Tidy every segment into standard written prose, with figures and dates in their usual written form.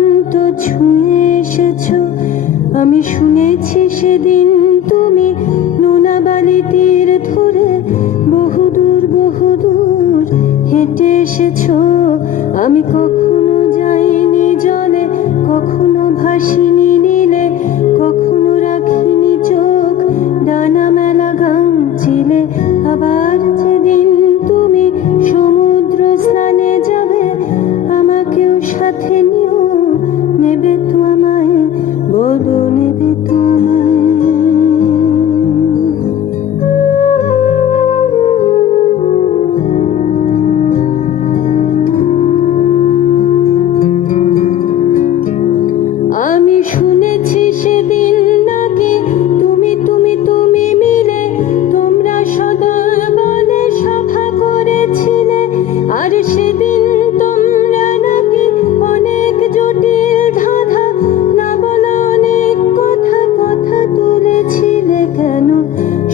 দিগন্ত ছুঁয়ে এসেছো। আমি শুনেছি সেদিন তুমি নোনা বালি তীর ধরে বহুদূর বহুদূর হেঁটে এসেছো। আমি কখনো যাইনি জলে, কখনো ভাসিনি নীলে, কখনো রাখিনি চোখ ডানা মেলা গাংচিলে। আবার যেদিন তুমি সমুদ্র স্নানে যাবে, আমাকেও সাথে নিও, নেবে তো আমায়, বলো নেবে তো আমায়। আমি শুনেছি সেদিন নাকি তুমি তুমি তুমি মিলে তোমরা সদল বলে সভা করেছিলে। আর সেদিন তোমরা নাকি অনেক জটিল ধাঁধা না বলা অনেক কথা কথা তুলেছিলে। কেন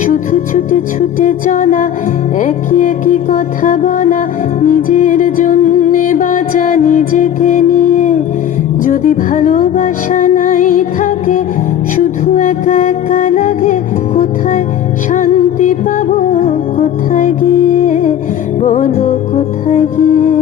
শুধু ছুটে ছুটে চলা, একই একই কথা বলা, নিজের জন্যে বাঁচা নিজেকে নিয়ে। যদি ভালোবাসা নাই থাকে, শুধু একা একা লাগে, কোথায় শান্তি পাবো, কোথায় গিয়ে, বলো কোথায় গিয়ে।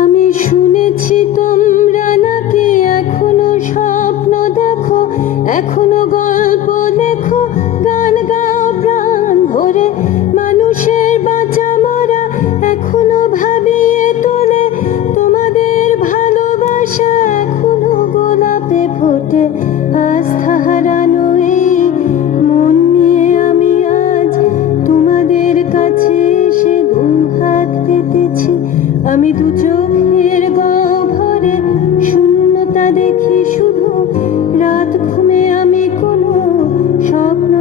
আমি শুনেছি তোমরা নাকি এখনো স্বপ্ন দেখো, এখনো গল্প লেখো, গান গাও প্রাণ ভরে, মানুষের বাঁচা মরা এখনো ভাবিয়ে তোলে। তোমাদের ভালোবাসা এখনো গোলাপে ফোটে। আস্থা হারানো এই মন নিয়ে আমি আজ তোমাদের কাছে এসে দুহাত পেতেছি। আমি দু চোখের গহ্বরে শূন্যতা দেখি শুধু, রাত ঘুমে আমি কোনো স্বপ্ন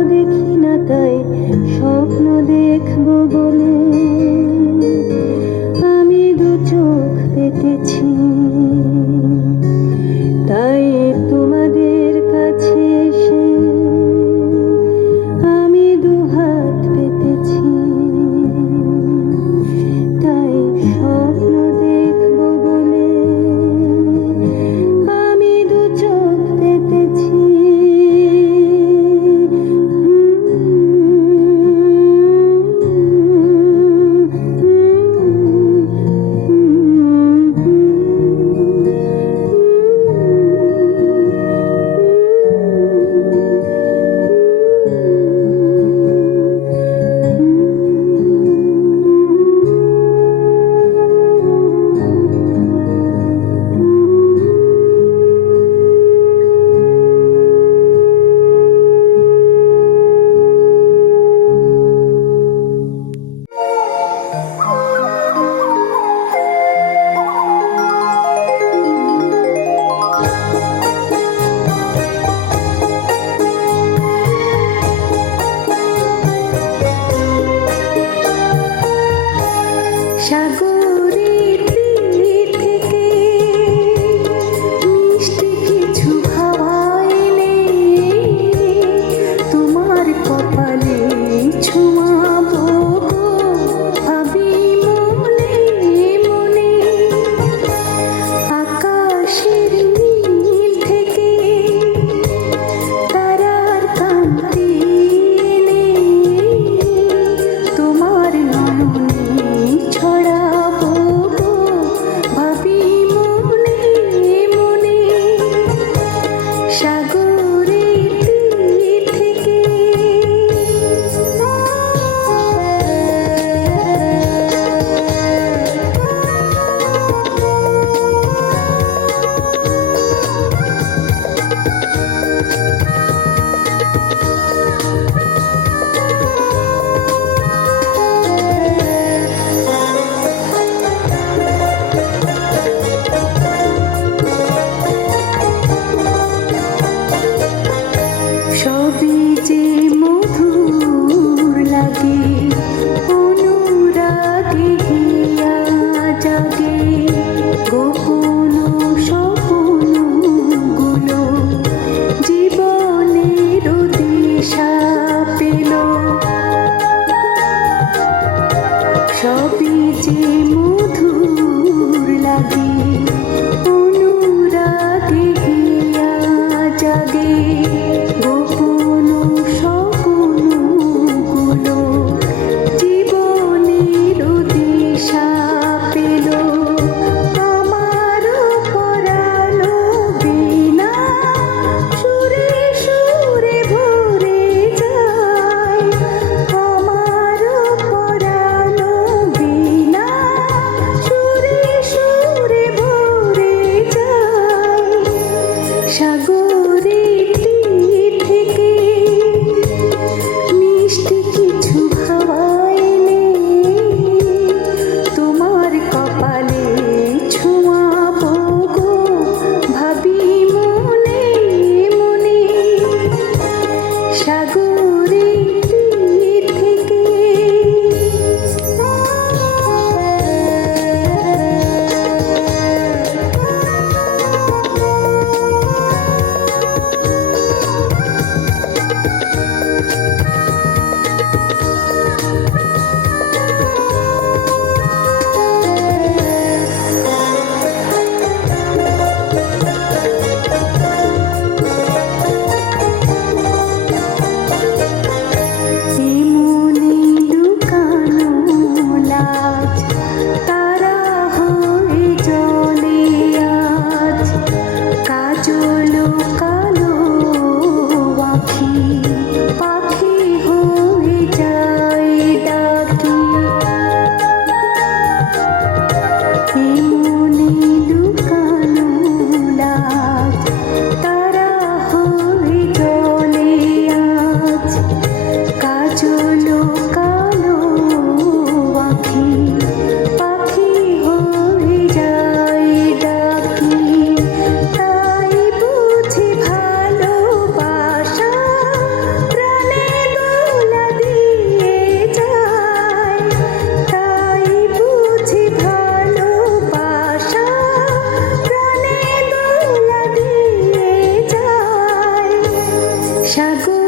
সাগর